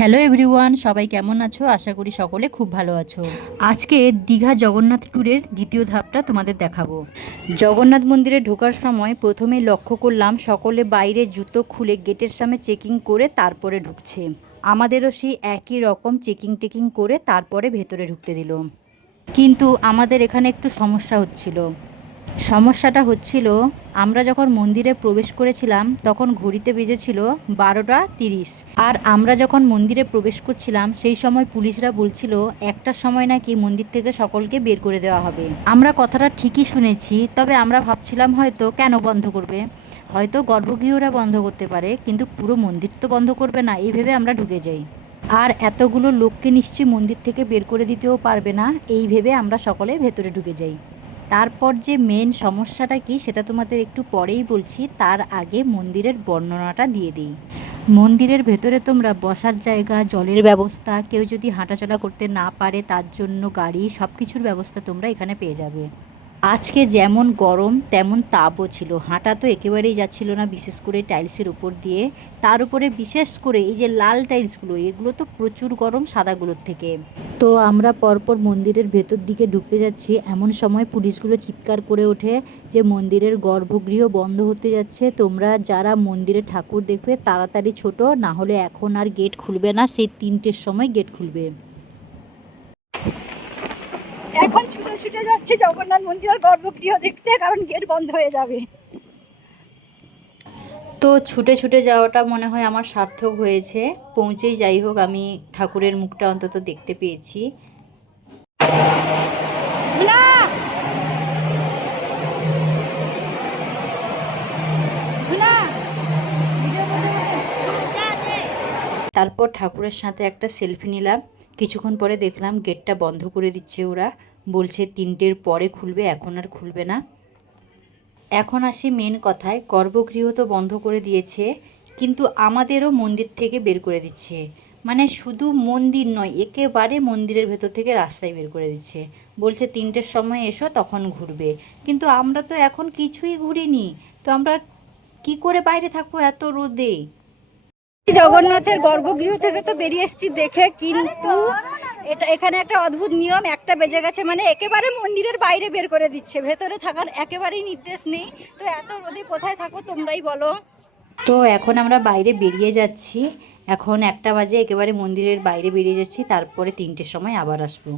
Hello everyone, সবাই কেমন আছো? আশা করি সকলে খুব ভালো আছো। আজকে দীঘা জগন্নাথ ট্যুরের দ্বিতীয় ধাপটা তোমাদের দেখাবো। জগন্নাথ মন্দিরে ঢোকার সময় প্রথমেই লক্ষ্য করলাম সকলে বাইরে জুতো খুলে গেটের সামনে চেকিং করে তারপরে ঢুকছে। আমাদেরও সেই একই রকম চেকিং করে তারপরে ভেতরে ঢুকতে দিল। কিন্তু আমাদের এখানে একটু সমস্যা হচ্ছিল। সমস্যাটা হচ্ছিল, আমরা যখন মন্দিরে প্রবেশ করেছিলাম তখন ঘড়িতে বেজেছিল 12টা 30, আর আমরা যখন মন্দিরে প্রবেশ করছিলাম সেই সময় পুলিশরা বলছিল একটার সময় নাকি মন্দির থেকে সকলকে বের করে দেওয়া হবে। আমরা কথাটা ঠিকই শুনেছি, তবে আমরা ভাবছিলাম হয়তো কেন বন্ধ করবে, হয়তো গর্ভগৃহরা বন্ধ করতে পারে, কিন্তু পুরো মন্দির তো বন্ধ করবে না, এই ভেবে আমরা ঢুকে যাই। আর এতগুলো লোককে নিশ্চয়ই মন্দির থেকে বের করে দিতেও পারবে না, এই ভেবে আমরা সকলে ভেতরে ঢুকে যাই। তারপর যে মেন সমস্যাটা কি সেটা তোমাদের একটু পরেই বলছি, তার আগে মন্দিরের বর্ণনাটা দিয়ে দিই। মন্দিরের ভেতরে তোমরা বসার জায়গা, জলের ব্যবস্থা, কেউ যদি হাঁটাচলা করতে না পারে তার জন্য গাড়ি, সব কিছুর ব্যবস্থা তোমরা এখানে পেয়ে যাবে। আজকে যেমন গরম তেমন তাপও ছিল, হাঁটা তো একেবারেই যাচ্ছিল না, বিশেষ করে টাইলসের উপর দিয়ে। তার উপরে বিশেষ করে এই যে লাল টাইলসগুলো, এগুলো তো প্রচুর গরম সাদাগুলোর থেকে। তো আমরা পরপর মন্দিরের ভেতর দিকে ঢুকতে যাচ্ছি, এমন সময় পুলিশগুলো চিৎকার করে ওঠে যে মন্দিরের গর্ভগৃহ বন্ধ হতে যাচ্ছে, তোমরা যারা মন্দিরে ঠাকুর দেখবে তাড়াতাড়ি ছোট, না হলে এখন আর গেট খুলবে না, সেই 3টের সময় গেট খুলবে। এখন ছুটে ছুটে যাচ্ছি জগন্নাথ মন্দিরের গর্ভগৃহ দেখতে, কারণ গেট বন্ধ হয়ে যাবে। তো ছুটে ছুটে যাওয়াটা মনে হয় আমার সার্থক হয়েছে, পৌঁছেই যাই হোক আমি ঠাকুরের মুখটা অন্তত দেখতে পেয়েছি। তারপর ঠাকুরের সাথে একটা সেলফি নিলাম। কিছুক্ষণ পরে দেখলাম গেটটা বন্ধ করে দিচ্ছে ওরা, বলছে 3টের পরে খুলবে, এখন আর খুলবে না। এখন আসি মেন কথায়, গর্ভগৃহ তো বন্ধ করে দিয়েছে, কিন্তু আমাদেরও মন্দির থেকে বের করে দিচ্ছে। মানে শুধু মন্দির নয়, একেবারে মন্দিরের ভেতর থেকে রাস্তায় বের করে দিচ্ছে, বলছে 3টের সময় এসো তখন ঘুরবে। কিন্তু আমরা তো এখন কিছুই ঘুরিনি, তো আমরা কি করে বাইরে থাকবো এত রোদে? জগন্নাথের গর্ভগৃহ থেকে তো বেরিয়ে এসেছি দেখে, কিন্তু এখানে একটা অদ্ভুত নিয়ম, একটা বেজে গেছে মানে একেবারে মন্দিরের বাইরে বের করে দিচ্ছে, ভেতরে থাকার একেবারেই নির্দেশ নেই। তো এত রোদে কোথায় থাকো তোমরাই বলো। তো এখন আমরা বাইরে বেরিয়ে যাচ্ছি, এখন 1টা বাজে, একেবারে মন্দিরের বাইরে বেরিয়ে যাচ্ছি, তারপরে 3টের সময় আবার আসবো।